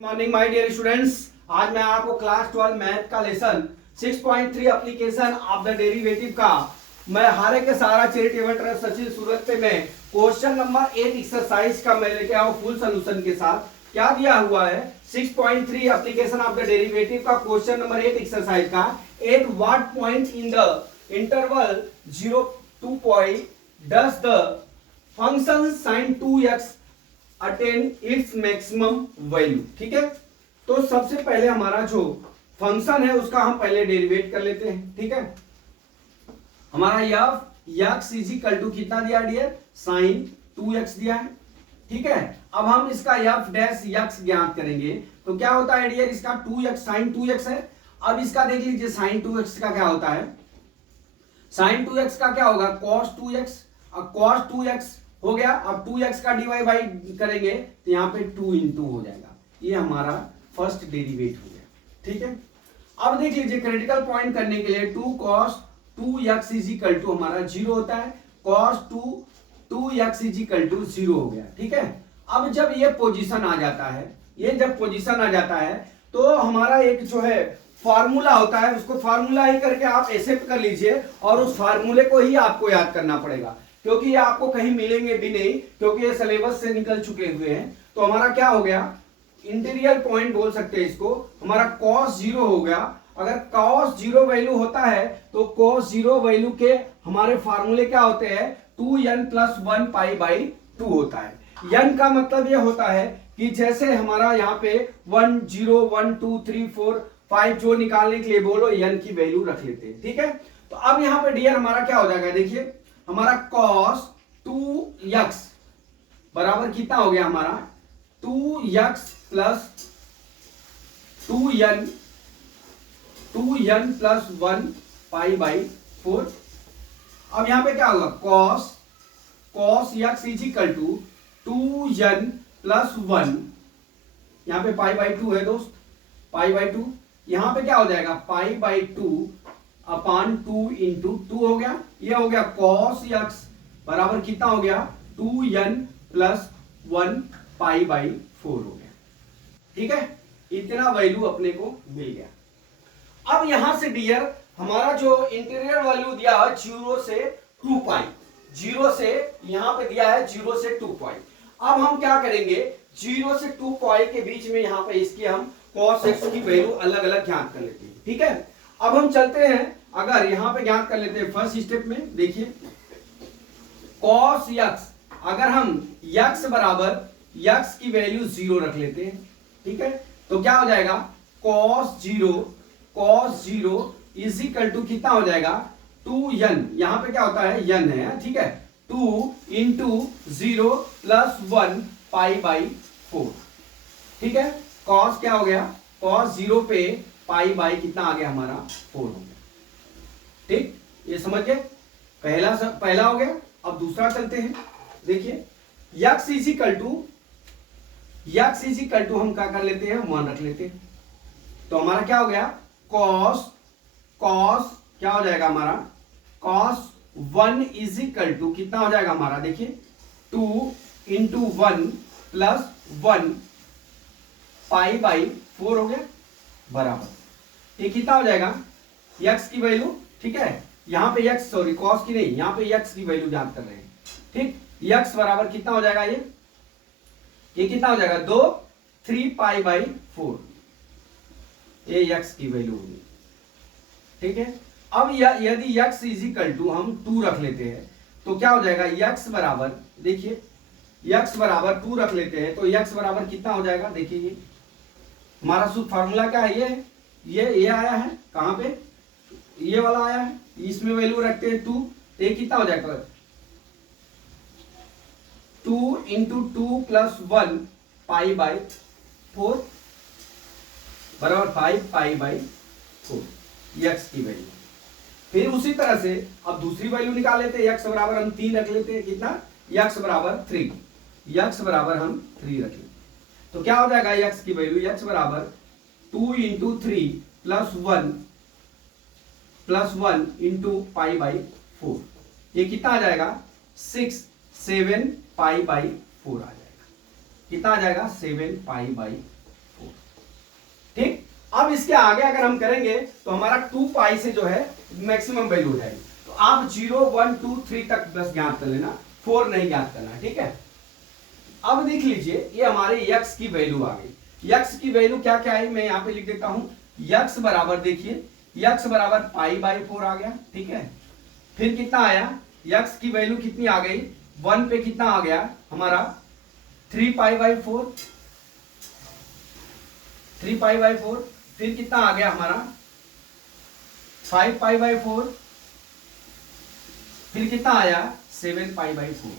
Morning my dear students. आज मैं आपको क्लास 12 मैथ का lesson 6.3 application of the derivative का मैं हारे के सारा चैरिटेबल सचिन सूरत पे मैं क्वेश्चन नंबर 8 एक्सरसाइज का मैं लेके आया फुल सोल्यूशन के साथ। क्या दिया हुआ है 6.3 एप्लीकेशन ऑफ द डेरिवेटिव का क्वेश्चन नंबर 8 एक्सरसाइज का। At what point in the interval 0 to point does the function sin 2x attain its maximum value. ठीक है, तो सबसे पहले हमारा जो फंक्शन है उसका हम पहले डेरिवेट कर लेते हैं। ठीक है, हमारा यक्स इज इक्वल टू कितना दिया डियर, साइन 2x दिया है। ठीक है, अब हम इसका एफ डैश यक्स ज्ञात करेंगे तो क्या होता है डियर, इसका 2x साइन 2x है। अब इसका देख लीजिए साइन 2x का क्या होता है, साइन 2x का क्या होगा cos 2x। अब cos 2x हो गया, अब 2x का डिवाइड बाई करेंगे तो यहाँ पे 2 इंटू हो जाएगा। ये हमारा फर्स्ट डेरिवेट हो गया। ठीक है, अब देख लीजिए क्रिटिकल पॉइंट करने के लिए 2 cos 2x is equal to हमारा 0 होता है, cos 2x is equal to 0 हो गया। ठीक है, अब जब ये पोजीशन आ जाता है, ये जब पोजीशन आ जाता है तो हमारा एक जो है फार्मूला होता है, उसको फार्मूला ही करके आप एक्सेप्ट कर लीजिए और उस फार्मूले को ही आपको याद करना पड़ेगा, क्योंकि ये आपको कहीं मिलेंगे भी नहीं, क्योंकि ये सिलेबस से निकल चुके हुए हैं। तो हमारा क्या हो गया, इंटीरियर पॉइंट बोल सकते हैं इसको, हमारा cos 0 हो गया। अगर cos 0 वैल्यू होता है तो cos 0 वैल्यू के हमारे फार्मूले क्या होते हैं, 2n + 1 पाई बाई 2 होता है। n का मतलब ये होता है कि जैसे हमारा यहाँ पे 1 0 1 2 3 4 5 जो निकालने के लिए बोलो n की वैल्यू रख लेते हैं। ठीक है, तो अब यहाँ पे डियर हमारा क्या हो जाएगा, देखिए हमारा cos 2x बराबर कितना हो गया, हमारा 2x plus 2n plus 1 pi by 4। अब यहां पे क्या होगा, cos x is equal to 2n plus 1, यहां पे पाई बाई 2 है दोस्त, पाई बाई 2। यहां पे क्या हो जाएगा, पाई बाई 2 अपान 2 इंटू 2 हो गया। ये हो गया cos x बराबर कितना हो गया, 2n प्लस 1 पाई बाई 4 हो गया। ठीक है, इतना वैल्यू अपने को मिल गया। अब यहां से डियर हमारा जो इंटीरियर वैल्यू दिया है 0 से 2 पाई, 0 से यहां पे दिया है 0 से 2 पाई। अब हम क्या करेंगे, 0 से 2 पाई के बीच में यहां पे इसकी हम cos x की वैल्यू अलग अलग ज्ञात कर लेते हैं। ठीक है, अब हम चलते हैं, अगर यहां पे ज्ञात कर लेते हैं फर्स्ट स्टेप में, देखिए cos x, अगर हम x बराबर x की वैल्यू 0 रख लेते हैं। ठीक है, तो क्या हो जाएगा, cos 0 इज इक्वल टू कितना हो जाएगा, 2n, यहां पे क्या होता है n है। ठीक है, 2 इंटू 0 प्लस 1 पाई बाई 4। ठीक है, cos क्या हो गया, cos 0 पे पाई बाई कितना आ गया, हमारा 4 हो गया। ठीक, ये समझ गए, पहला हो गया। अब दूसरा चलते हैं, देखिए x इज इक्वल टू हम क्या कर लेते हैं, 1 रख लेते हैं। तो हमारा क्या हो गया, cos क्या हो जाएगा हमारा, cos 1 इज इक्वल टू कितना हो जाएगा हमारा, देखिए 2 इंटू 1 प्लस 1 पाई बाई 4 हो गया बराबर, ये कितना हो जाएगा, x की वैल्यू। ठीक है, यहां पे x, सॉरी cos की नहीं, यहां पे x की वैल्यू ज्ञात कर रहे हैं। ठीक, x बराबर कितना हो जाएगा, ये कितना हो जाएगा, 2 3 पाई बाई 4, ये x की वैल्यू होगी। ठीक है, अब यदि x इज इक्वल टू हम 2 रख लेते हैं तो क्या हो जाएगा, x बराबर, देखिए x बराबर 2 रख लेते हैं तो x बराबर कितना हो जाएगा, देखिए ये हमारा सूत्र फार्मूला क्या है, ये आया है, कहां पे, ये वाला आया है, इसमें वैल्यू रखते हैं 2, तो ये कितना हो जाएगा, 2 इंटू 2 प्लस 1 पाई बाई 4 बराबर 5 पाई बाई 4, x की वैल्यू। फिर उसी तरह से अब दूसरी वैल्यू निकाल लेते हैं, x बराबर हम 3 रख लेते हैं, कितना, x बराबर 3, x बराबर हम 3 रख लेते हैं। तो क्या हो जाएगा x की वैल्यू, x बराबर 2 into 3 plus 1 into pi by 4, ये कितना आ जाएगा, 7 पाई बाई 4 आ जाएगा। कितना आ जाएगा, 7 पाई बाई 4। अब इसके आगे अगर हम करेंगे तो हमारा 2 पाई से जो है मैक्सिमम वैल्यू हो जाएगी। तो आप 0 1 2 3 तक बस ज्ञात कर लेना, 4 नहीं ज्ञात करना, ठीक है। अब देख लीजिए ये हमारे x की वैल्यू आ गई। x की वैल्यू क्या क्या है मैं यहाँ पे लिख देता हूं। x बराबर देखिए x बराबर पाई बाई 4 आ गया, ठीक है। फिर कितना आया, x की वैल्यू कितनी आ गई, 1 पे कितना आ गया हमारा 3 पाई बाई 4, 3 पाई बाई 4। फिर कितना आ गया हमारा 5 पाई बाई 4। फिर कितना आया 7 पाई बाई 4,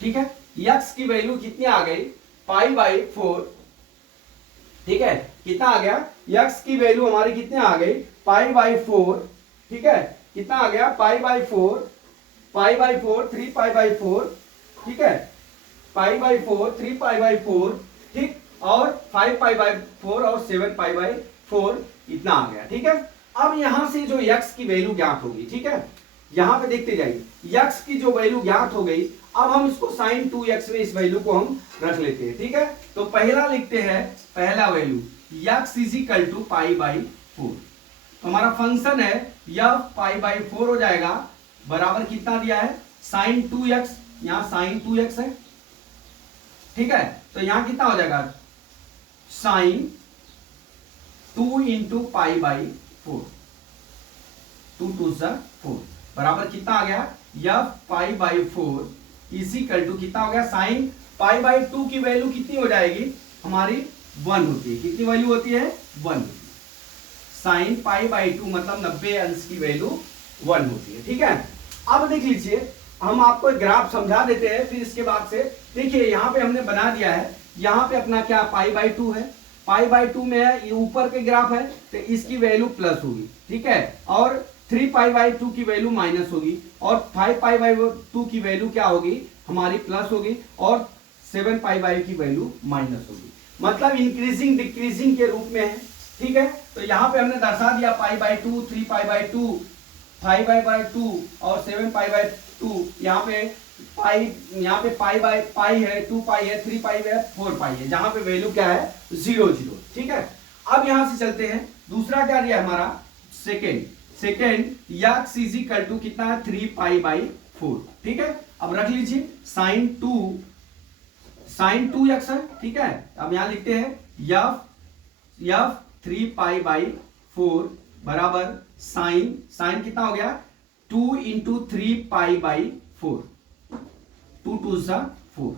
ठीक है। x की वैल्यू कितनी आ गई, पाई बाई 4, ठीक है। कितना आ गया, x की वैल्यू हमारी कितने आ गई, पाई बाई 4, ठीक है। कितना आ गया, पाई by 4, pi by 4, 3 pi by 4, ठीक है। पाई बाई 4, 3 पाई बाई 4, ठीक, और 5 पाई बाई 4 और 7 पाई बाई 4 इतना आ गया, ठीक है। अब यहां से जो x की वैल्यू ज्ञात होगी, ठीक है, यहां पे देखते जाइए x की जो वैल्यू ज्ञात हो गई, अब हम इसको sin 2x में इस वैल्यू को हम रख लेते हैं, ठीक है। तो पहला लिखते हैं, पहला value x is equal to pi by 4। तो हमारा फंक्शन है यह पाई बाई 4 हो जाएगा, बराबर कितना दिया है sin 2x, यहां sin 2x है, ठीक है। तो यहां कितना हो जाएगा sin 2 इंटू पाई बाई 4, 2 2 4 बराबर कितना आ गया, यह पाई बाई 4 इजिकल टू कितना हो गया, साइन पाई बाई 2 की वैल्यू कितनी हो जाएगी हमारी 1 होती है, कितनी वैल्यू होती है 1 होती है। साइन पाई बाई 2 मतलब 90 अंश की वैल्यू 1 होती है, ठीक है। अब देख लीजिए हम आपको एक ग्राफ समझा देते हैं, फिर इसके बाद से देखिए यहाँ पे हमने बना दिया है, यहाँ पे अपना क्या पाई बाई 2 है, पाई बाई 2 में है, ये ऊपर के ग्राफ है तो इसकी वैल्यू प्लस होगी, ठीक है। और 3 पाई बाई 2 की वैल्यू माइनस होगी, और 5 पाई बाई 2 की वैल्यू क्या होगी हमारी प्लस होगी, और 7 पाई बाई की वैल्यू माइनस होगी, मतलब इंक्रीजिंग डिक्रीजिंग के रूप में है, ठीक है। तो यहाँ पे हमने दर्शा दिया pi by 2, 3 pi by 2, 5 pi by 2 और 7 पाई बाई 2। यहाँ पे पाई, यहाँ पे पाई बाई पाई है, 2 पाई है, 3 पाई है, 4 पाई है, जहां पे वैल्यू क्या है 0 0, ठीक है। अब यहां से चलते हैं, दूसरा क्या दिया हमारा second x is equal to कितना है 3 पाई बाई 4, ठीक है। अब रख लीजिए साइन 2x है, ठीक है। अब यहां लिखते हैं f 3 पाई बाई 4 बराबर साइन कितना हो गया 2 इंटू 3 पाई बाई 4, 2 2 4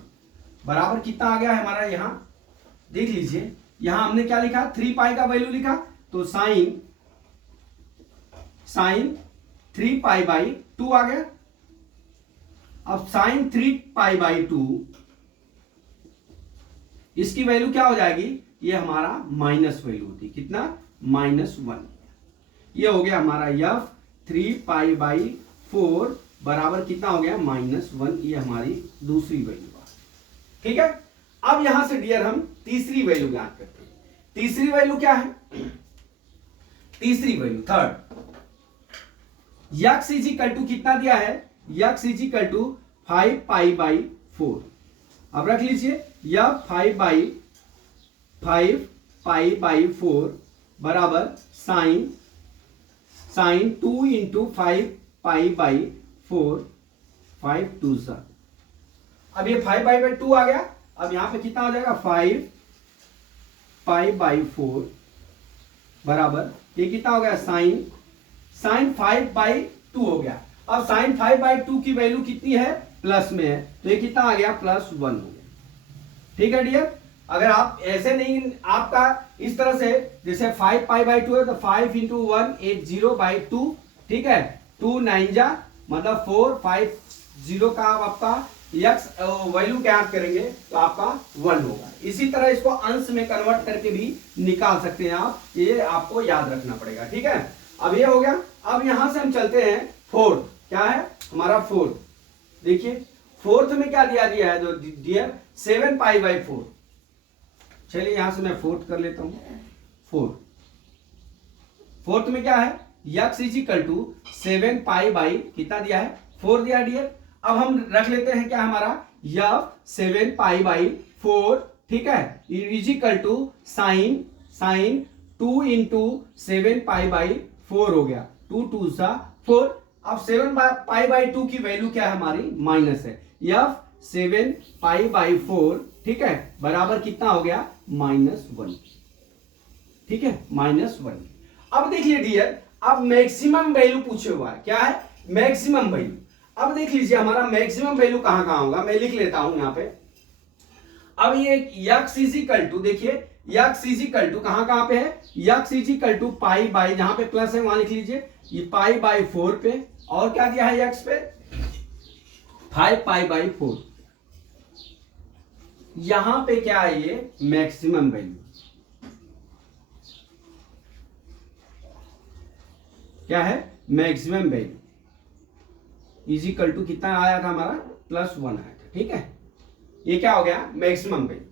बराबर कितना आ गया है हमारा, यहां देख लीजिए, यहां हमने क्या लिखा 3 पाई का वैल्यू लिखा, तो साइन 3 पाई बाई 2 आ गया। अब साइन 3 पाई बाई 2 इसकी वैल्यू क्या हो जाएगी, ये हमारा माइनस वैल्यू होती है, कितना -1, ये हो गया हमारा f 3 पाई बाई 4 बराबर कितना हो गया -1, ये हमारी दूसरी वैल्यू आ, ठीक है। अब यहां से डियर हम तीसरी वैल्यू ज्ञात करते हैं। तीसरी वैल्यू क्या है, तीसरी value third, x is equal to कितना दिया है, x is equal to 5 pi by 4। अब रख लीजिए यह 5 पाई बाई 4 बराबर साइन 2 इंटू 5 पाई बाई 4, 5 2 सा, अब ये 5 पाई बाई 2 आ गया। अब यहां पे कितना हो जाएगा 5 पाई बाई 4 बराबर ये कितना हो गया साइन 5 बाई 2 हो गया। अब साइन 5 बाई 2 की वैल्यू कितनी है प्लस में है, तो ये कितना आ गया +1 हो गया, ठीक है डियर। अगर आप ऐसे नहीं, आपका इस तरह से जैसे 5 पाई बाई 2 है तो 5 इंटू 1 80 बाई 2, ठीक है, 2 9 जा मतलब 4 5 0 का आपका x वैल्यू ज्ञात करेंगे तो आपका 1 होगा। इसी तरह इसको अंश में कन्वर्ट करके भी निकाल सकते हैं आप, ये आपको याद रखना पड़ेगा, ठीक है। अब ये हो गया। अब यहां से हम चलते हैं फोर्थ, क्या है हमारा फोर्थ, देखिए फोर्थ में क्या दिया है डियर 7 पाई बाई 4। चलिए यहां से मैं फोर्थ कर लेता हूं। फोर्थ में क्या है x is equal to 7 pi by कितना दिया है 4 दिया डियर। अब हम रख लेते हैं क्या हमारा f 7 पाई बाई 4, ठीक है, is equal to sine sine 2 into 7 pi by 4 हो गया, 2 2 सा 4। अब 7 पाई बाई 2 की वैल्यू क्या है हमारी, माइनस है। यफ 7 पाई बाई 4, ठीक है, बराबर कितना हो गया, -1, ठीक है, -1। अब देखिए डियर, अब मैक्सिमम वैल्यू पूछे हुआ है, क्या है, मैक्सिमम वैल्यू। अब देख लीजिए हमारा मैक्सिमम वैल्यू कहां कहां होगा, मैं लिख लेता हूं यहां पे। अब ये यक्स इज इक्वल टू, देखिए यक्स इज इक्वल टू कहां कहां पे है, x is equal to pi by, जहां पे प्लस है वहां लिख लीजिए, ये पाई बाई 4 पे, और क्या दिया है यक्स पे, 5 पाई बाई 4। यहां पे क्या है, ये मैक्सिमम वैल्यू, क्या है, maximum value is equal to कितना आया था हमारा, +1 आया था, ठीक है, ये क्या हो गया, मैक्सिमम वैल्यू।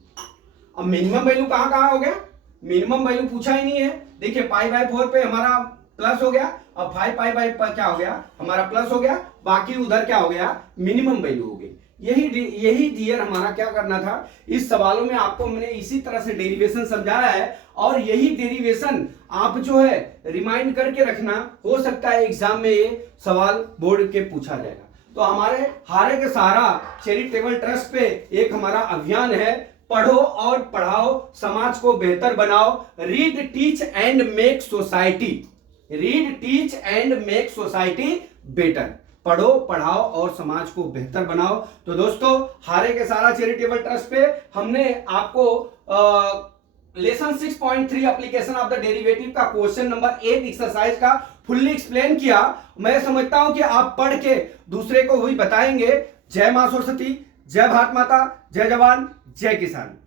अब मिनिमम वैल्यू कहां कहां हो गया, मिनिमम वैल्यू पूछा ही नहीं है। देखिए पाई बाई 4 पे हमारा प्लस हो गया, अब 5 पाई बाई पर क्या हो गया, हमारा प्लस हो गया, बाकी उधर क्या हो गया, मिनिमम वैल्यू हो गई। यही डियर हमारा क्या करना था, इस सवालों में आपको मैंने इसी तरह से डेरिवेशन समझाया है, और यही डेरिवेशन आप जो है रिमाइंड करके रखना, हो सकता है एग्जाम में ये सवाल बोर्ड के पूछा जाएगा। तो हमारे हारे के सहारा चैरिटेबल ट्रस्ट पे एक हमारा अभियान है, पढ़ो और पढ़ाओ, समाज को बेहतर बनाओ, read teach and make society, read teach and make society better, पढ़ो पढ़ाओ और समाज को बेहतर बनाओ। तो दोस्तों, हारे के सहारा चैरिटेबल ट्रस्ट पे हमने आपको lesson 6.3 application of the derivative का क्वेश्चन नंबर 8 एक्सरसाइज का फुल्ली एक्सप्लेन किया। मैं समझता हूं कि आप पढ़ के दूसरे को भी बताएंगे। जय मां सरस्वती, जय भारत माता, जय जवान, जय किसान।